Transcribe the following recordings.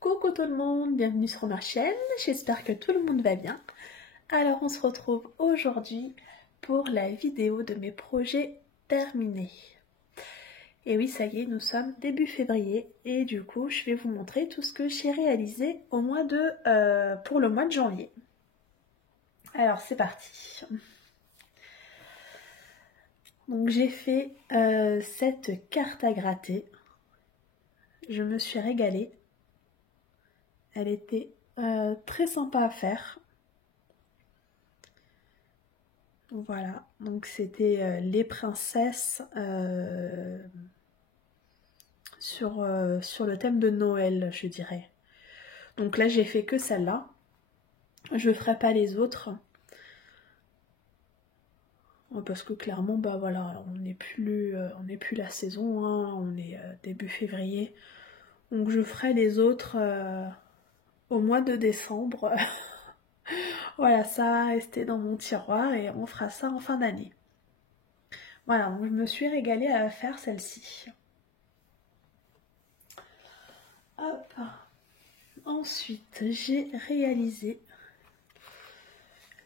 Coucou tout le monde, bienvenue sur ma chaîne, j'espère que tout le monde va bien. Alors on se retrouve aujourd'hui pour la vidéo de mes projets terminés. Et oui, ça y est, nous sommes début février et du coup je vais vous montrer tout ce que j'ai réalisé au mois pour le mois de janvier. Alors c'est parti. Donc j'ai fait cette carte à gratter, je me suis régalée. Elle était très sympa à faire. Voilà, donc c'était les princesses sur le thème de Noël, je dirais. Donc là, j'ai fait que celle-là. Je ferai pas les autres. Parce que clairement, bah voilà, on n'est plus la saison, hein, on est début février. Donc je ferai les autres au mois de décembre. Voilà, ça va rester dans mon tiroir et on fera ça en fin d'année. Voilà, donc je me suis régalée à faire celle-ci. Hop. Ensuite, j'ai réalisé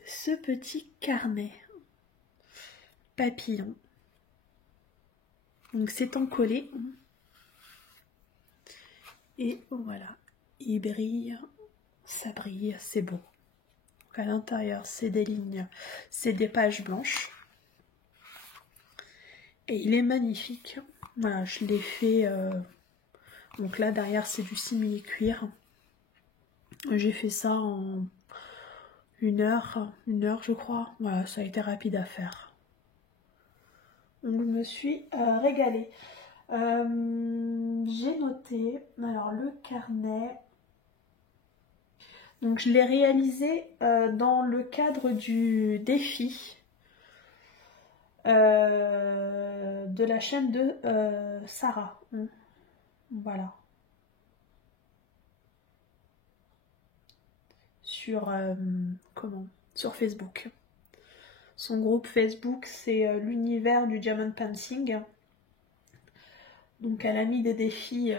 ce petit carnet papillon. Donc c'est en collé. Et voilà, il brille, ça brille, c'est beau. Donc à l'intérieur, c'est des lignes, c'est des pages blanches. Et il est magnifique. Voilà, je l'ai fait... Donc là, derrière, c'est du simili-cuir. J'ai fait ça en une heure je crois. Voilà, ça a été rapide à faire. Donc je me suis régalée. J'ai noté, alors le carnet, donc je l'ai réalisé dans le cadre du défi de la chaîne de Sarah. Voilà. Sur sur Facebook. Son groupe Facebook, c'est l'univers du diamond painting. Donc elle a mis des défis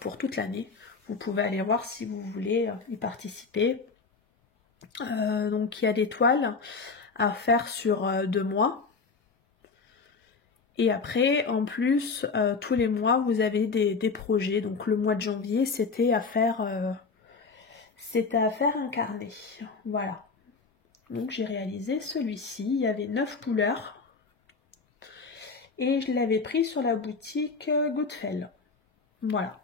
pour toute l'année. Vous pouvez aller voir si vous voulez y participer. Donc il y a des toiles à faire sur 2 mois. Et après, en plus, tous les mois, vous avez des projets. Donc le mois de janvier, c'était à faire un carnet. Voilà. Donc j'ai réalisé celui-ci. Il y avait 9 couleurs. Et je l'avais pris sur la boutique Goodfell. Voilà.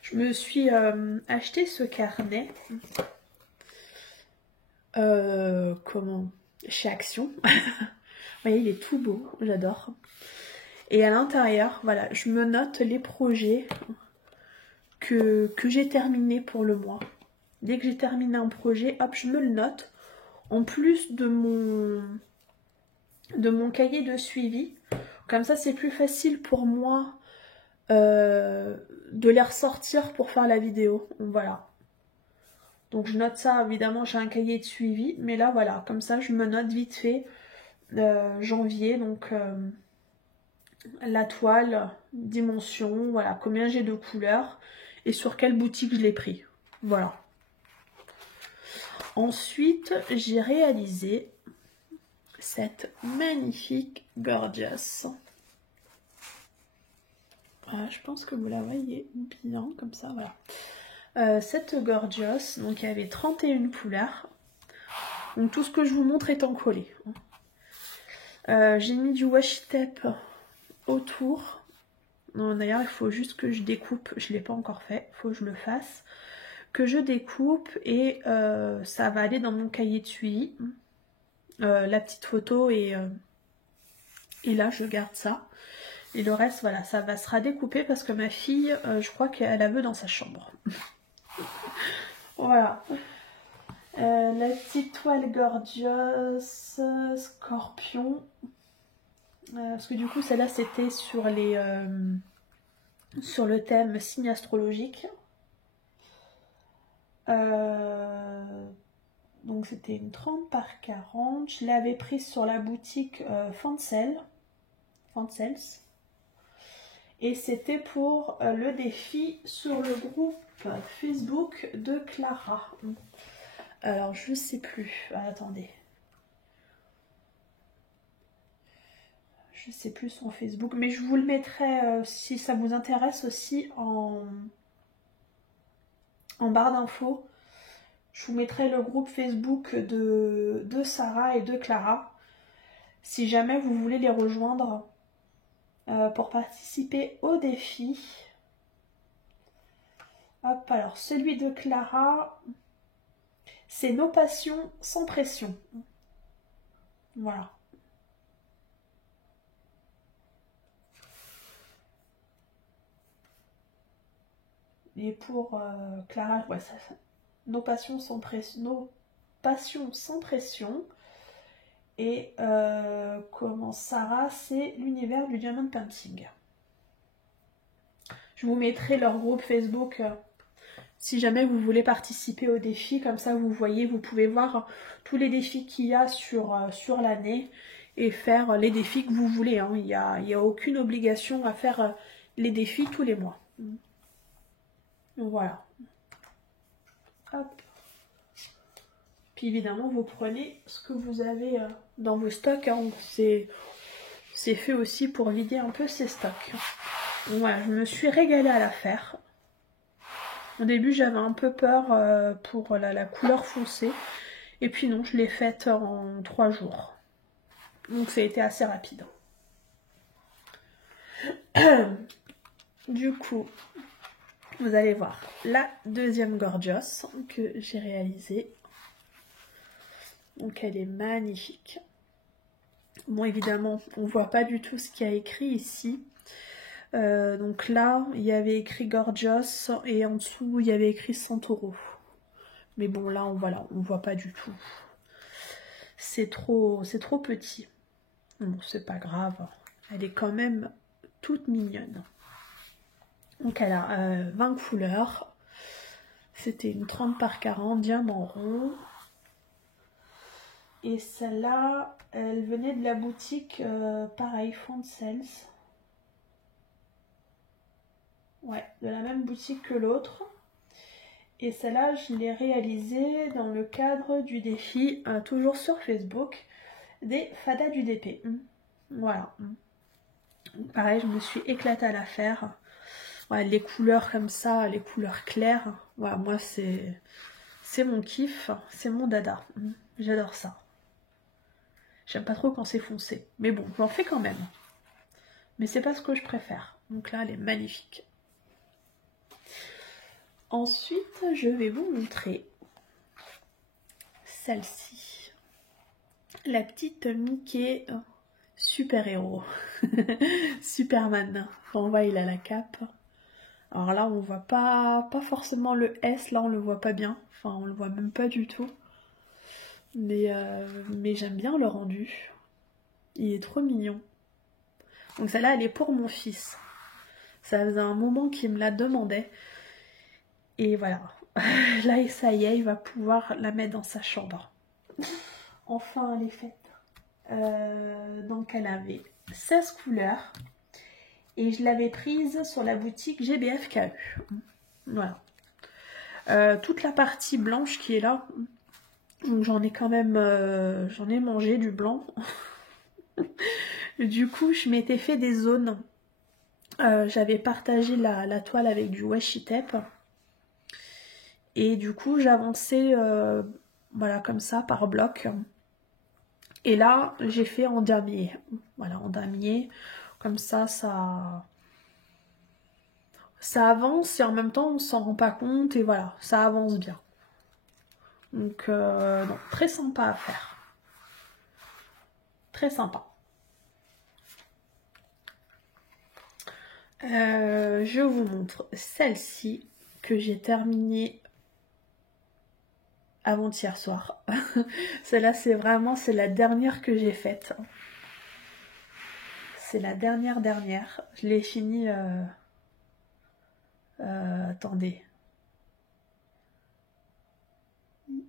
Je me suis acheté ce carnet. Chez Action. Vous voyez, il est tout beau, j'adore. Et à l'intérieur, voilà, je me note les projets que j'ai terminés pour le mois. Dès que j'ai terminé un projet, hop, je me le note. En plus de mon cahier de suivi. Comme ça, c'est plus facile pour moi de les ressortir pour faire la vidéo. Voilà. Donc je note ça, évidemment, j'ai un cahier de suivi. Mais là, voilà, comme ça, je me note vite fait janvier. Donc la toile, dimension, voilà, combien j'ai de couleurs et sur quelle boutique je l'ai pris. Voilà. Ensuite, j'ai réalisé cette magnifique Gorgeous. Voilà, je pense que vous la voyez bien, comme ça, voilà. Cette Gorgeous, donc il y avait 31 couleurs. Donc tout ce que je vous montre est en collé. J'ai mis du washi tape autour. D'ailleurs, il faut juste que je découpe. Je ne l'ai pas encore fait, il faut que je le fasse. Que je découpe et ça va aller dans mon cahier de suivi. La petite photo et là, je garde ça. Et le reste, voilà, ça va sera découpé parce que ma fille, je crois qu'elle la veut dans sa chambre. Voilà. La petite toile Gorgeous Scorpion. Parce que du coup, celle-là, c'était sur le thème signe astrologique. Donc c'était une 30 par 40. Je l'avais prise sur la boutique Fancels. Et c'était pour le défi sur le groupe Facebook de Clara. Alors je sais plus, attendez. Je sais plus son Facebook, mais je vous le mettrai si ça vous intéresse aussi en barre d'infos. Je vous mettrai le groupe Facebook de Sarah et de Clara. Si jamais vous voulez les rejoindre pour participer au défi. Hop, alors celui de Clara, c'est nos passions sans pression. Voilà. Et pour Clara, ouais, ça, nos passions sans pression. Nos passions sans pression. Et comment Sarah, c'est l'univers du diamond painting. Je vous mettrai leur groupe Facebook si jamais vous voulez participer au défi. Comme ça, vous voyez, vous pouvez voir tous les défis qu'il y a sur l'année et faire les défis que vous voulez. Hein. Il n'y a aucune obligation à faire les défis tous les mois. Voilà. Hop. Puis évidemment, vous prenez ce que vous avez dans vos stocks. Hein. C'est fait aussi pour vider un peu ces stocks. Voilà, je me suis régalée à la faire. Au début, j'avais un peu peur pour la couleur foncée. Et puis non, je l'ai faite en 3 jours. Donc ça a été assez rapide. Du coup, vous allez voir la deuxième Gorgeous que j'ai réalisée. Donc elle est magnifique. Bon, évidemment, on ne voit pas du tout ce qu'il y a écrit ici. Donc là, il y avait écrit Gorgeous et en dessous, il y avait écrit Centauro. Mais bon, là, on voit pas du tout. C'est trop petit. Bon, c'est pas grave. Elle est quand même toute mignonne. Donc elle a 20 couleurs. C'était une 30 par 40 diamant rond. Et celle-là, elle venait de la boutique pareil, Font Sales. Ouais, de la même boutique que l'autre. Et celle-là, je l'ai réalisée dans le cadre du défi, toujours sur Facebook, des Fadas du DP. Voilà. Donc, pareil, je me suis éclatée à la faire. Ouais, les couleurs comme ça, les couleurs claires, voilà, moi c'est mon kiff, c'est mon dada. J'adore ça. J'aime pas trop quand c'est foncé. Mais bon, j'en fais quand même. Mais c'est pas ce que je préfère. Donc là, elle est magnifique. Ensuite, je vais vous montrer celle-ci. La petite Mickey super-héros. Superman. On voit, il a la cape. Alors là, on voit pas forcément le S. Là, on le voit pas bien. Enfin, on le voit même pas du tout. Mais j'aime bien le rendu. Il est trop mignon. Donc celle-là, elle est pour mon fils. Ça faisait un moment qu'il me la demandait. Et voilà. Là, ça y est, il va pouvoir la mettre dans sa chambre. Enfin, elle est faite. Donc elle avait 16 couleurs. Et je l'avais prise sur la boutique GBFKE. Voilà. Toute la partie blanche qui est là. Donc j'en ai quand même... j'en ai mangé du blanc. Du coup, je m'étais fait des zones. J'avais partagé la toile avec du washi tape. Et du coup, j'avançais voilà, comme ça, par bloc. Et là, j'ai fait en damier. Voilà, en damier. Comme ça avance et en même temps, on s'en rend pas compte. Et voilà, ça avance bien. Donc, non, très sympa à faire. Très sympa. Je vous montre celle-ci que j'ai terminée avant-hier soir. Celle-là, c'est la dernière que j'ai faite. C'est la dernière. Je l'ai finie... attendez.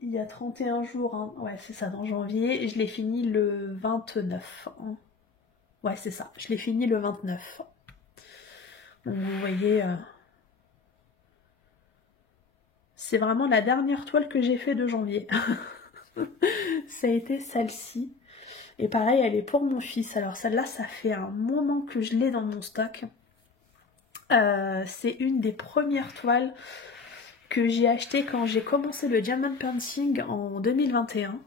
Il y a 31 jours. Hein. Ouais, c'est ça, dans janvier. Et je l'ai fini le 29. Hein. Ouais, c'est ça. Je l'ai fini le 29. Donc vous voyez, c'est vraiment la dernière toile que j'ai fait de janvier. Ça a été celle-ci. Et pareil, elle est pour mon fils. Alors celle-là, ça fait un moment que je l'ai dans mon stock. C'est une des premières toiles que j'ai achetées quand j'ai commencé le diamond painting en 2021.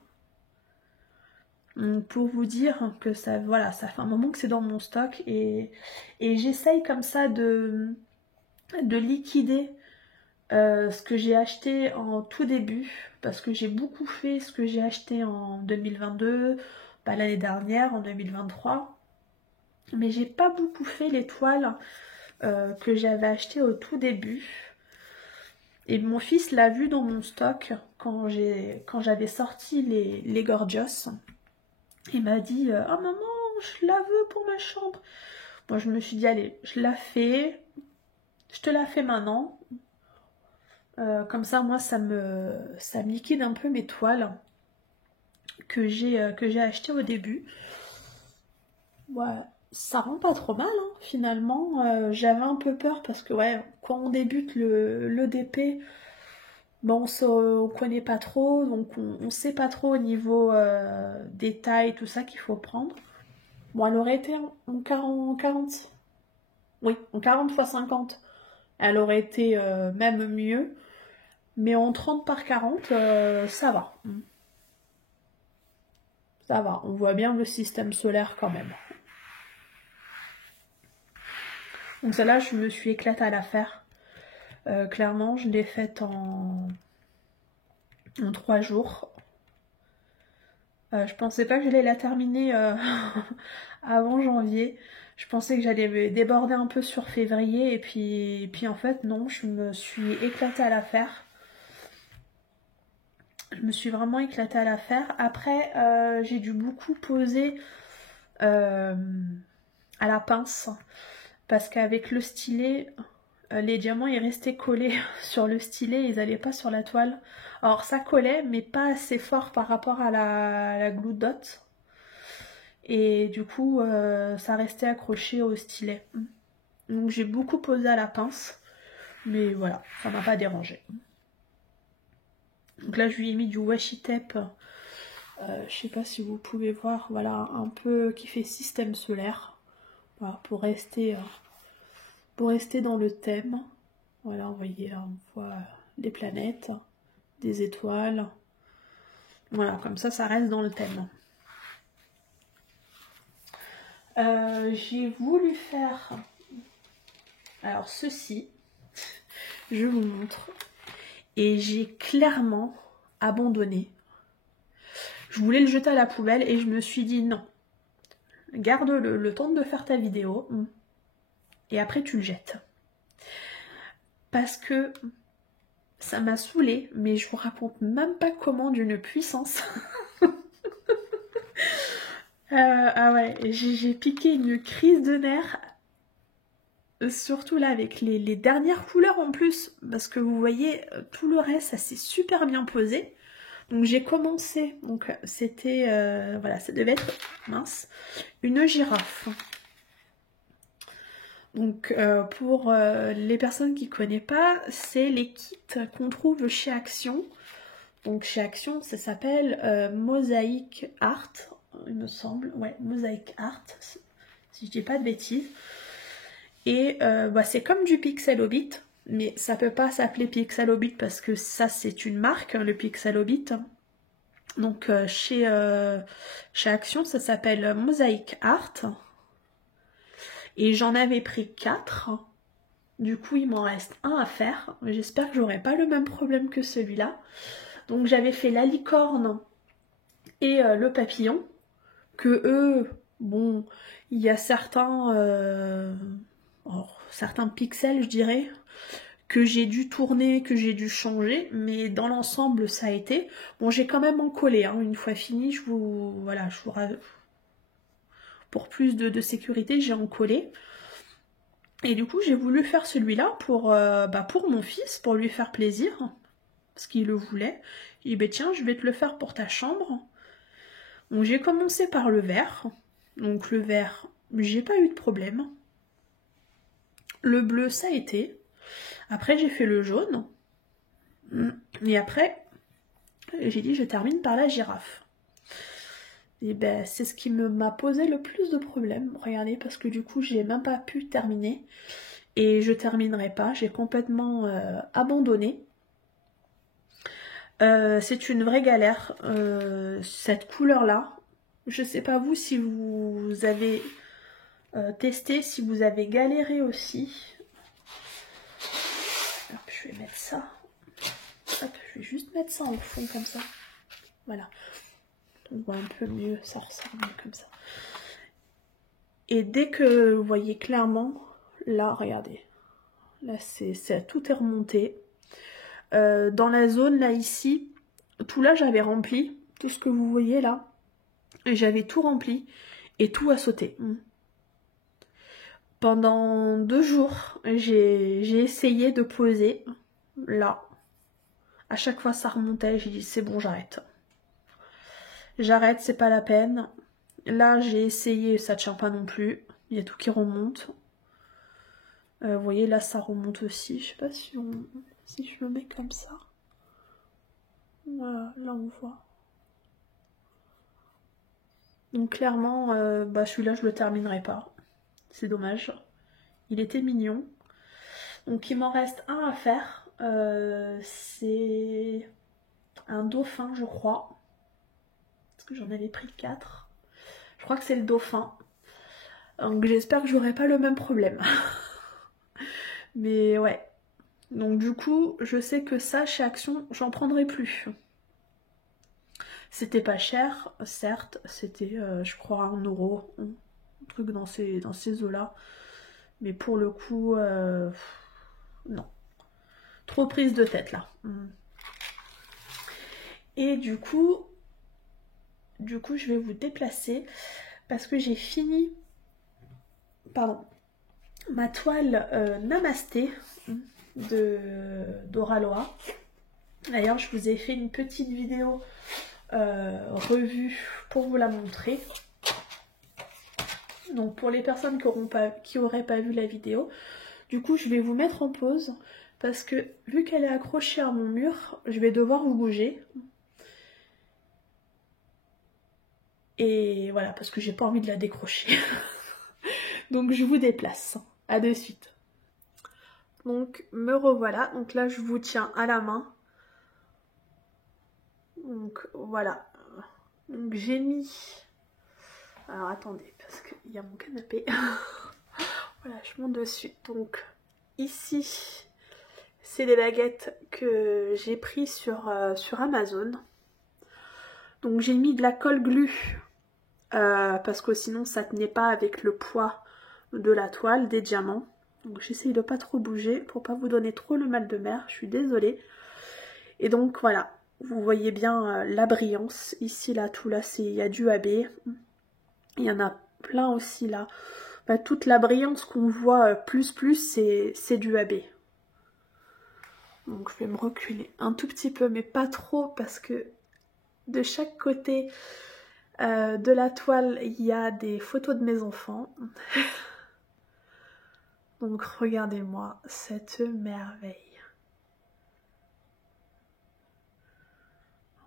Donc pour vous dire que ça, voilà, ça fait un moment que c'est dans mon stock et j'essaye comme ça de liquider ce que j'ai acheté en tout début, parce que j'ai beaucoup fait ce que j'ai acheté en 2022, l'année dernière, en 2023, mais j'ai pas beaucoup fait les toiles que j'avais achetées au tout début. Et mon fils l'a vu dans mon stock quand j'avais sorti les Gorgeous. Il m'a dit « Oh maman, je la veux pour ma chambre !» Moi je me suis dit « Allez, je la fais, je te la fais maintenant. » Comme ça, moi, ça me liquide un peu mes toiles que j'ai achetées au début. Ouais, ça rend pas trop mal, hein, finalement. J'avais un peu peur parce que, ouais, quand on débute l'EDP, bon, on connaît pas trop, donc on sait pas trop au niveau des tailles, tout ça qu'il faut prendre. Bon, elle aurait été en 40... Oui, en 40 x 50, elle aurait été même mieux. Mais en 30 par 40, ça va. Ça va, on voit bien le système solaire quand même. Donc celle-là, je me suis éclatée à la faire. Clairement, je l'ai faite en 3 jours. Je pensais pas que j'allais la terminer avant janvier. Je pensais que j'allais déborder un peu sur février. Et puis en fait, non, je me suis éclatée à la faire. Je me suis vraiment éclatée à la faire. Après, j'ai dû beaucoup poser à la pince. Parce qu'avec le stylet, les diamants ils restaient collés sur le stylet, ils n'allaient pas sur la toile. Alors ça collait, mais pas assez fort par rapport à la glue dot. Et du coup, ça restait accroché au stylet. Donc j'ai beaucoup posé à la pince. Mais voilà, ça m'a pas dérangé. Donc là, je lui ai mis du washi tape. Je sais pas si vous pouvez voir, voilà, un peu qui fait système solaire. Voilà, pour rester dans le thème. Voilà, vous voyez, on voit des planètes, des étoiles. Voilà, comme ça reste dans le thème. J'ai voulu faire... Alors ceci, je vous montre. Et j'ai clairement abandonné. Je voulais le jeter à la poubelle et je me suis dit non. Garde le temps de faire ta vidéo. Et après tu le jettes. Parce que ça m'a saoulée, mais je vous raconte même pas comment, d'une puissance. Ah ouais, j'ai piqué une crise de nerfs. Surtout là avec les dernières couleurs en plus. Parce que vous voyez, tout le reste, ça s'est super bien posé. Donc j'ai commencé, donc c'était, voilà, ça devait être, mince, une girafe. Donc pour les personnes qui ne connaissent pas, c'est les kits qu'on trouve chez Action. Donc chez Action, ça s'appelle Mosaic Art, il me semble. Ouais, Mosaic Art, si je dis pas de bêtises. Et c'est comme du Pixelobit, mais ça peut pas s'appeler Pixelobit parce que ça c'est une marque, hein, le Pixelobit. Donc chez Action, ça s'appelle Mosaic Art. Et j'en avais pris 4. Du coup, il m'en reste un à faire. J'espère que j'aurai pas le même problème que celui-là. Donc j'avais fait la licorne et le papillon. Que eux, bon, il y a certains pixels, je dirais, que j'ai dû tourner, que j'ai dû changer, mais dans l'ensemble ça a été. Bon, j'ai quand même encollé, hein. Une fois fini, pour plus de sécurité, j'ai encollé. Et du coup, j'ai voulu faire celui-là pour mon fils, pour lui faire plaisir, parce qu'il le voulait. J'ai dit, tiens, je vais te le faire pour ta chambre. Donc j'ai commencé par le vert. Donc le vert, j'ai pas eu de problème. Le bleu, ça a été. Après, j'ai fait le jaune. Et après, j'ai dit je termine par la girafe. Et ben, c'est ce qui m'a posé le plus de problèmes. Regardez, parce que du coup, j'ai même pas pu terminer. Et je terminerai pas. J'ai complètement abandonné. C'est une vraie galère. Cette couleur-là. Je sais pas vous si vous avez testé, si vous avez galéré aussi. Hop, je vais mettre ça. Hop, je vais juste mettre ça en fond comme ça. Voilà. On voit un peu mieux, ça ressort mieux comme ça. Et dès que vous voyez clairement, là, regardez. Là, tout est remonté. Dans la zone, là, ici, tout là, j'avais rempli. Tout ce que vous voyez là. J'avais tout rempli. Et tout a sauté. Pendant 2 jours, j'ai essayé de poser. Là. À chaque fois, ça remontait. J'ai dit, c'est bon, j'arrête. J'arrête, c'est pas la peine. Là, j'ai essayé, ça tient pas non plus. Il y a tout qui remonte. Vous voyez, là, ça remonte aussi. Je sais pas si je le mets comme ça. Voilà, là, on voit. Donc, clairement, celui-là, je le terminerai pas. C'est dommage. Il était mignon. Donc, il m'en reste un à faire. C'est un dauphin, je crois. Parce que j'en avais pris 4. Je crois que c'est le dauphin. Donc, j'espère que j'aurai pas le même problème. Mais ouais. Donc du coup, je sais que ça, chez Action, j'en prendrai plus. C'était pas cher, certes. C'était, je crois, 1 €. Un truc dans ces eaux-là. Mais pour le coup, non. Trop prise de tête, là. Et du coup, je vais vous déplacer. Parce que j'ai fini... Pardon. Ma toile Namasté d'Oraloa. D'ailleurs, je vous ai fait une petite vidéo revue pour vous la montrer. Donc pour les personnes qui n'auraient pas vu la vidéo, du coup je vais vous mettre en pause parce que vu qu'elle est accrochée à mon mur, je vais devoir vous bouger. Et voilà, parce que j'ai pas envie de la décrocher. Donc je vous déplace. À de suite. Donc me revoilà. Donc là je vous tiens à la main. Donc voilà. Donc j'ai mis... Alors attendez, parce qu'il y a mon canapé. Voilà, je monte dessus. Donc ici, c'est les baguettes que j'ai pris sur Amazon. Donc j'ai mis de la colle glu parce que sinon ça tenait pas avec le poids de la toile, des diamants. Donc j'essaye de pas trop bouger pour pas vous donner trop le mal de mer, je suis désolée. Et donc voilà, vous voyez bien la brillance. Ici là, tout là, il y a du AB. Il y en a plein aussi là. Bah, toute la brillance qu'on voit plus, c'est du AB. Donc je vais me reculer un tout petit peu, mais pas trop, parce que de chaque côté de la toile, il y a des photos de mes enfants. Donc regardez-moi cette merveille.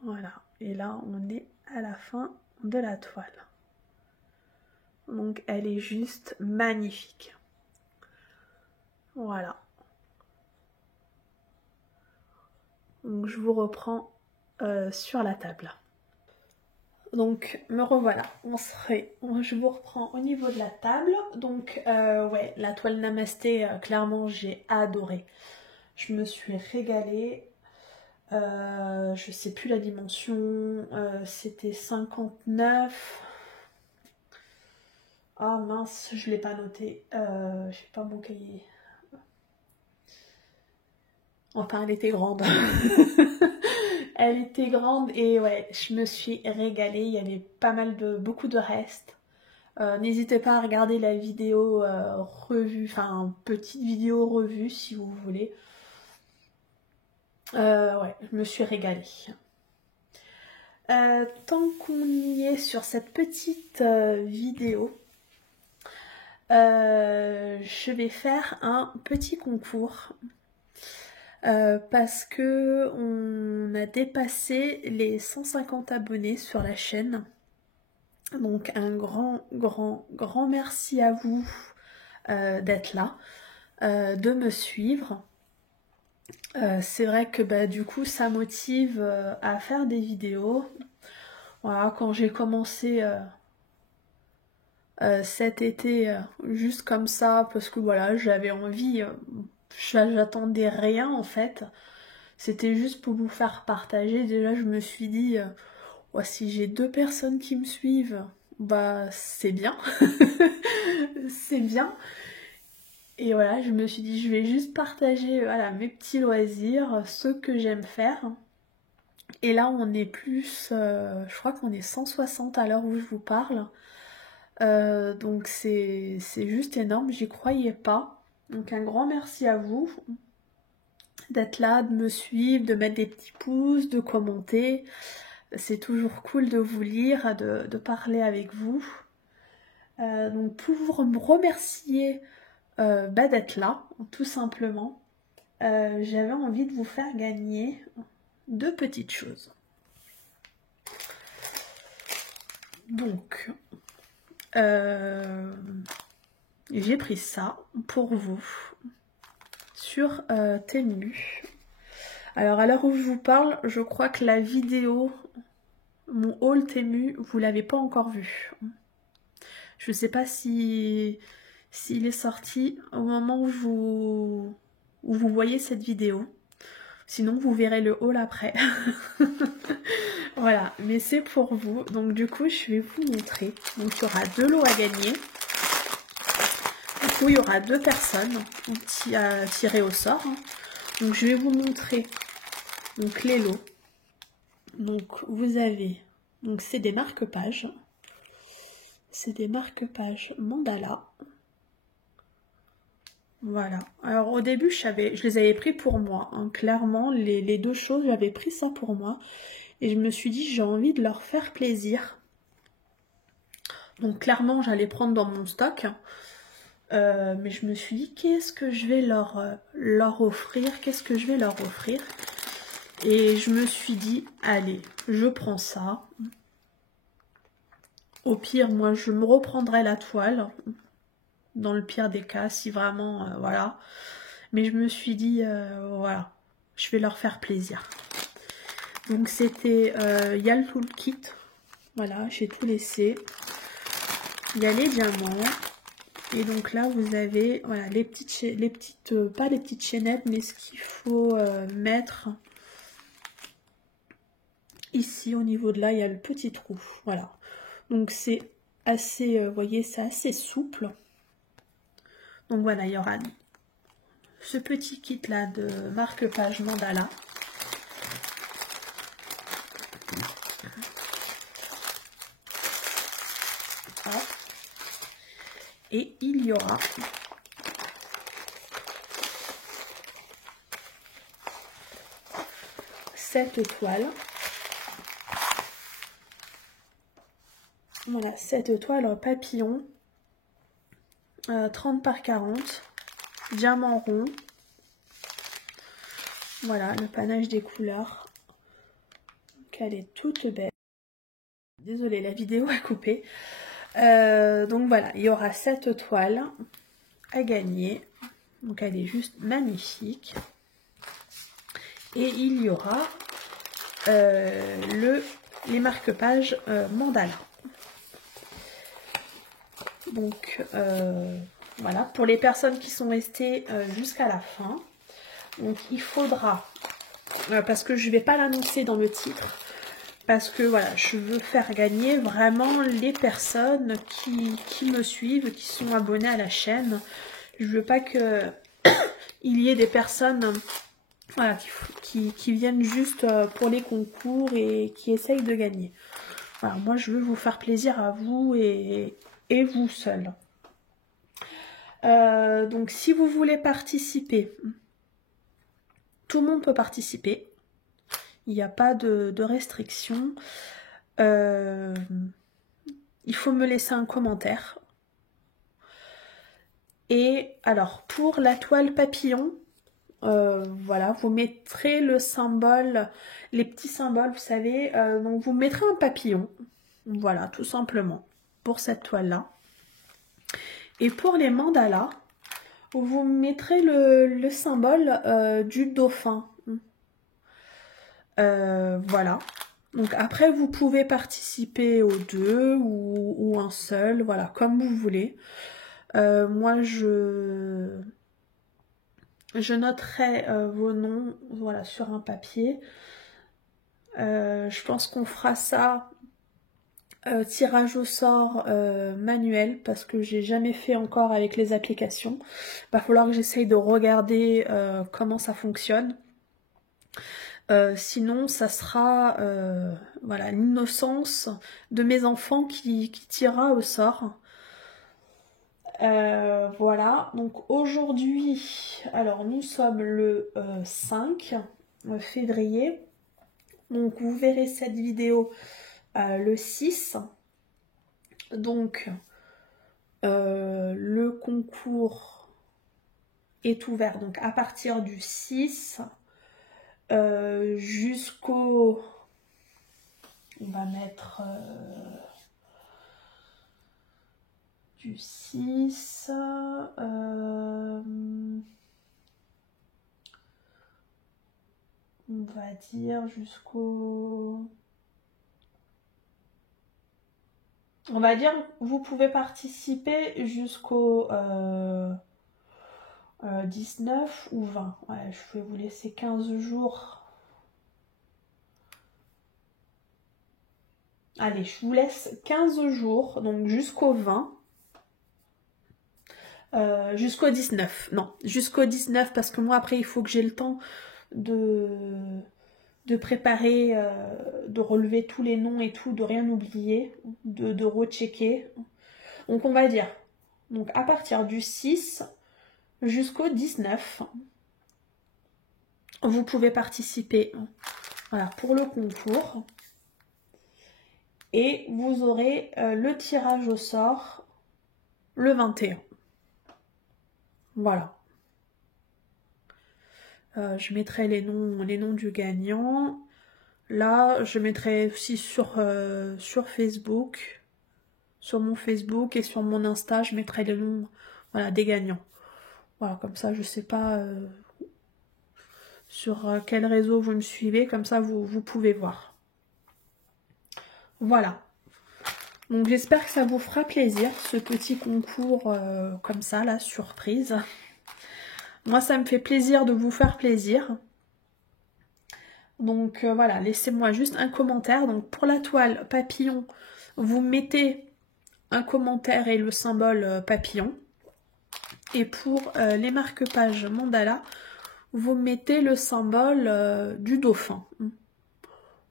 Voilà, et là on est à la fin de la toile. Donc elle est juste magnifique. Voilà. Donc je vous reprends sur la table. Donc me revoilà, je vous reprends au niveau de la table. Donc ouais, la toile Namasté, clairement j'ai adoré. Je me suis régalée. Je sais plus la dimension, c'était 59. Ah mince, je l'ai pas noté, j'ai pas mon cahier. Enfin, elle était grande. Elle était grande et ouais, je me suis régalée. Il y avait beaucoup de restes. N'hésitez pas à regarder la vidéo revue, enfin petite vidéo revue si vous voulez. Ouais, je me suis régalée. Tant qu'on y est sur cette petite vidéo, je vais faire un petit concours parce que on a dépassé les 150 abonnés sur la chaîne. Donc un grand merci à vous d'être là, de me suivre. C'est vrai que bah, du coup ça motive à faire des vidéos. Voilà, quand j'ai commencé cet été juste comme ça, parce que voilà, j'avais envie, j'attendais rien en fait. C'était juste pour vous faire partager. Déjà je me suis dit, ouais, si j'ai 2 personnes qui me suivent, bah c'est bien. C'est bien. Et voilà, je me suis dit, je vais juste partager voilà, mes petits loisirs, ce que j'aime faire. Et là, on est plus, je crois qu'on est 160 à l'heure où je vous parle. Donc c'est juste énorme, j'y croyais pas. Donc un grand merci à vous d'être là, de me suivre, de mettre des petits pouces, de commenter. C'est toujours cool de vous lire, de parler avec vous. Donc pour me remercier bah, d'être là, tout simplement, j'avais envie de vous faire gagner 2 petites choses. Donc, j'ai pris ça pour vous sur Temu. Alors à l'heure où je vous parle, je crois que la vidéo, mon haul Temu, vous l'avez pas encore vu. Je sais pas s'il est sorti au moment où vous voyez cette vidéo. Sinon vous verrez le haul après. Voilà, mais c'est pour vous. Donc du coup je vais vous montrer. Donc il y aura 2 lots à gagner. Du coup il y aura 2 personnes à tirer au sort. Donc je vais vous montrer donc les lots. Donc vous avez, donc c'est des marque-pages. C'est des marque-pages mandala. Voilà. Alors au début je les avais pris pour moi. Hein. Clairement les 2 choses, j'avais pris ça pour moi. Et je me suis dit j'ai envie de leur faire plaisir. Donc clairement j'allais prendre dans mon stock. Mais je me suis dit qu'est-ce que je vais leur offrir. Qu'est-ce que je vais leur offrir. Et je me suis dit allez je prends ça. Au pire moi je me reprendrai la toile. Dans le pire des cas si vraiment voilà. Mais je me suis dit voilà. Je vais leur faire plaisir. Donc c'était, il y a le toolkit, voilà, j'ai tout laissé. Il y a les diamants. Et donc là vous avez voilà, les petites, pas les petites chaînettes, mais ce qu'il faut mettre ici au niveau de là, il y a le petit trou. Voilà. Donc c'est assez, vous voyez, c'est assez souple. Donc voilà, il y aura ce petit kit là de marque-page mandala. Et il y aura cette toile. Voilà, cette toile papillon. 30 par 40. Diamant rond. Voilà, le panache des couleurs. Donc elle est toute belle. Désolée, la vidéo a coupé. Donc voilà, il y aura cette toile à gagner. Donc elle est juste magnifique. Et il y aura les marque-pages mandala. Donc voilà, pour les personnes qui sont restées jusqu'à la fin. Donc il faudra, parce que je ne vais pas l'annoncer dans le titre, parce que voilà, je veux faire gagner vraiment les personnes qui me suivent, qui sont abonnées à la chaîne. Je veux pas que il y ait des personnes voilà, qui viennent juste pour les concours et qui essayent de gagner. Voilà, moi je veux vous faire plaisir à vous et vous seul. Donc si vous voulez participer, tout le monde peut participer. Il n'y a pas de restriction. Il faut me laisser un commentaire. Et alors, pour la toile papillon, voilà, vous mettrez le symbole, les petits symboles, vous savez, donc vous mettrez un papillon, voilà, tout simplement, pour cette toile-là. Et pour les mandalas, vous mettrez le symbole du dauphin. Voilà. Donc après, vous pouvez participer aux deux ou un seul, voilà, comme vous voulez. Moi, je noterai vos noms, voilà, sur un papier. Je pense qu'on fera ça tirage au sort manuel parce que j'ai jamais fait encore avec les applications. Va falloir que j'essaye de regarder comment ça fonctionne. Sinon, ça sera voilà, l'innocence de mes enfants qui tirera au sort. Voilà, donc aujourd'hui, alors nous sommes le 5 février. Donc vous verrez cette vidéo le 6. Donc le concours est ouvert donc à partir du 6 jusqu'au... On va mettre du 6... on va dire jusqu'au... On va dire, vous pouvez participer jusqu'au 19 ou 20. Ouais, je vais vous laisser 15 jours. Allez, je vous laisse 15 jours, donc jusqu'au 20. Jusqu'au 19. Non, jusqu'au 19 parce que moi après il faut que j'ai le temps de préparer, de relever tous les noms et tout, de rien oublier, de rechecker. Donc on va dire, donc à partir du 6 jusqu'au 19, vous pouvez participer, voilà, pour le concours. Et vous aurez le tirage au sort le 21. Voilà. Je mettrai les noms du gagnant. Là, je mettrai aussi sur Facebook, sur mon Facebook et sur mon Insta, je mettrai les noms, voilà, des gagnants. Voilà, comme ça, je sais pas sur quel réseau vous me suivez, comme ça vous pouvez voir. Voilà. Donc j'espère que ça vous fera plaisir, ce petit concours comme ça, la surprise. Moi, ça me fait plaisir de vous faire plaisir. Donc voilà, laissez-moi juste un commentaire. Donc pour la toile papillon, vous mettez un commentaire et le symbole papillon. Et pour les marque-pages mandala, vous mettez le symbole du dauphin.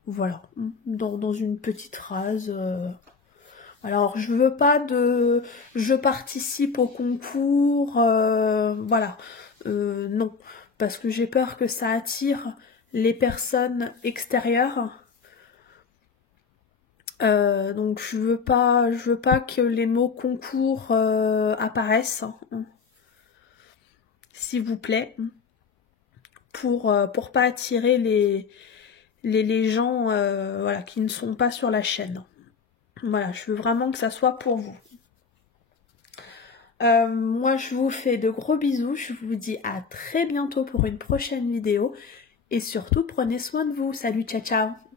Voilà, dans une petite phrase. Alors, je veux pas de... Je participe au concours, voilà. Non, parce que j'ai peur que ça attire les personnes extérieures. Donc je veux pas que les mots concours apparaissent, s'il vous plaît, pour pas attirer les gens voilà, qui ne sont pas sur la chaîne. Voilà, je veux vraiment que ça soit pour vous. Moi, je vous fais de gros bisous. Je vous dis à très bientôt pour une prochaine vidéo. Et surtout, prenez soin de vous. Salut, ciao, ciao!